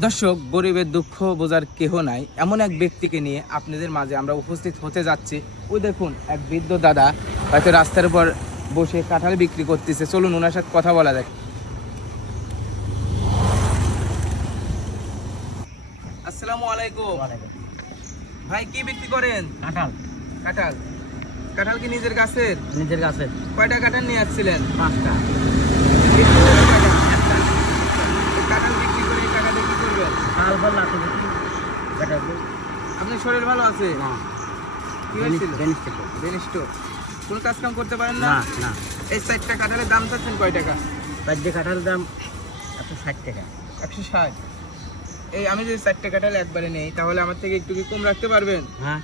দর্শক গরিবের দুঃখ বোঝার কেহ নাই। এমন এক ব্যক্তিকে নিয়ে আপনাদের মাঝে আমরা উপস্থিত হতে যাচ্ছি। ওই দেখুন এক বৃদ্ধ দাদা হয়তো রাস্তার উপর বসে কাঁঠাল বিক্রি করতেছে। চলুন ওনার সাথে কথা বলা যাক। আসসালামু আলাইকুম। ভাই কি বিক্রি করেন? কাঁঠাল। কাঁঠাল। কাঁঠাল কি নিজের গাছের? নিজের গাছে কয়টা কাঁঠাল নিয়ে আসছিলেন? পাঁচটা বিক্রি করলেন কয়টা? একটা। এই কাঁঠাল বিক্রি করে এই টাকা দিয়ে কি করবেন কাল বল লাতে দেখি আপনার শরীর ভালো আছে? না। কি হয়েছিল? বেনিস থেকে বেনিষ্ট কোন কাজ কাম করতে পারেন না? না না। এই চারটা কাঁঠালের দাম চাচ্ছেন কয় টাকা? তার যে কাঁঠাল দাম একশো ষাট টাকা। একশো ষাট? এই আমি যদি চারটে কাঁঠাল একবারে নেই তাহলে আমার থেকে একটু কি কম রাখতে পারবেন? হ্যাঁ।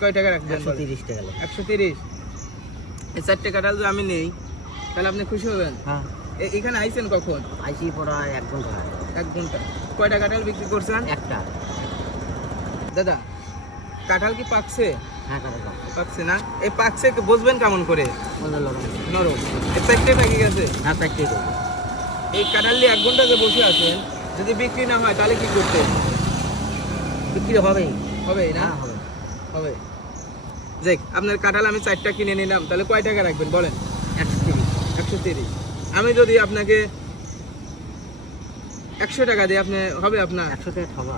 কয় টাকা রাখবেন একশো তিরিশ টাকা একশো তিরিশ? এই চারটে কাঁঠাল যদি আমি নেই তাহলে আপনি খুশি হবেন? হ্যাঁ। এখানে আইছেন কখন? আইসি পড়া এক ঘণ্টা এক ঘণ্টা। কয়টা কাঁঠাল বিক্রি করছেন? একটা। দাদা কাঁঠাল কি পাকছে? হ্যাঁ কাঁঠাল পাকছে। না? এই পাকছে কি বুঝবেন কেমন করে? নরম। এই চারটে পেকে গেছে? হ্যাঁ চারটে এই কাঁঠাল নিয়ে এক ঘণ্টা যে বসে আছেন যদি বিক্রি না হয় তাহলে কি করতে বিক্রি হবেই। হবে না? হ্যাঁ হবে। হবে। দেখ আপনার কাঁঠাল আমি চারটা কিনে নিলাম তাহলে কয় টাকা রাখবেন বলেন? একশো তিরিশ। একশো তিরিশ। আমি যদি আপনাকে একশো টাকা দিই আপনি হবে আপনার? একশো টাকা ঠবা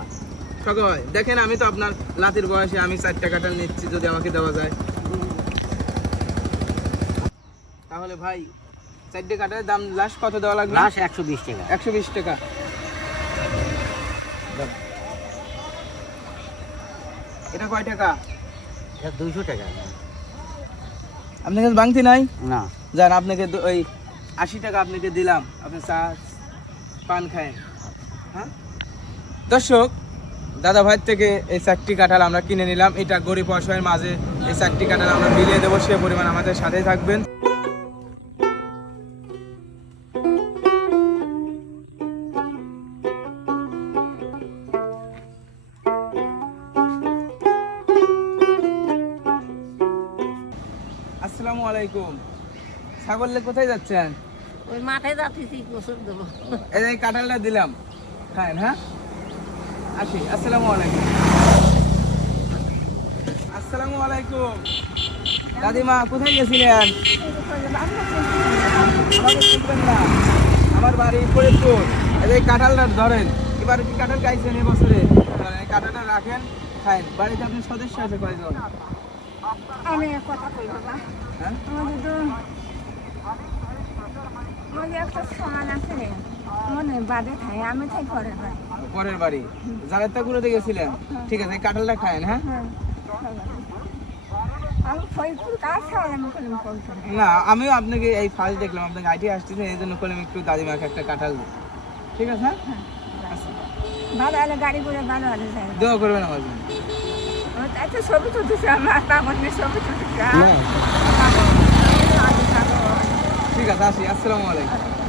ঠকা হয় দেখেন আমি তো আপনার লাতির বয়সে আমি চারটা কাঁঠাল নিচ্ছি যদি আমাকে দেওয়া যায়। তাহলে ভাই চারটে কাঁঠালের দাম লাস্ট কত দেওয়া লাগবে? লাস্ট একশো বিশ টাকা। একশো বিশ টাকা। এটা কয় টাকা? এটা দুইশো টাকা। আপনার কাছে বাংতি নাই? না। যান আপনাকে ওই আশি টাকা আপনাকে দিলাম। আপনি চা, পান খায়েন হ্যাঁ? দর্শক, দাদা ভাইয়ের থেকে এই চারটি কাঁঠাল আমরা কিনে নিলাম। এটা গরিব অসহায়ের মাঝে এই চারটি কাঁঠাল আমরা মিলিয়ে দেবো। সে পরিমাণ আমাদের সাথে থাকবেন। আসসালামু আলাইকুম। ছাগলে কোথায় যাচ্ছেন? ওই মাঠে যাচ্ছি গোসল দেবো। এই কাঁঠালটা দিলাম। খায়েন হ্যাঁ? আসি আসসালামু আলাইকুম। আসসালামু আলাইকুম। দাদিমা কোথায় গেছিলেন? না। আমার বাড়ি ফরিদপুর। এই কাঁঠালটা ধরেন এবার কি কাঁঠাল খাইছেন এবছরে কাঁঠালটা রাখেন খায়েন বাড়িতে আপনার সদস্য আছে কয়জন? আমি কথা কই বাবা হ্যাঁ? আমাদের তো আমাদের একটা সমান আছে মনে বাদে খাই আমি তাই করে ভাই পরের বাড়ি। জালেরটা ঘুরে গেছিলেন ঠিক আছে কাঁঠালটা খায়েন হ্যাঁ? হ্যাঁ আমি ফরিদপুর কাজ খাওয়াই আমি না আমিও আপনাকে এই ফার্স্ট দেখলাম আপনাকে আইটি আসতেছে এই জন্য করলাম একটু দাদিমাকে একটা কাঁঠাল দিই। ঠিক আছে হ্যাঁ? আচ্ছা। ভালো হলে গাড়ি করে ভালো হলে দোয়া করবেন আমার জন্য। ছবি তুলতেছে আমার নিয়ে ছবি তুলতেছে। আসি আসসালামু আলাইকুম।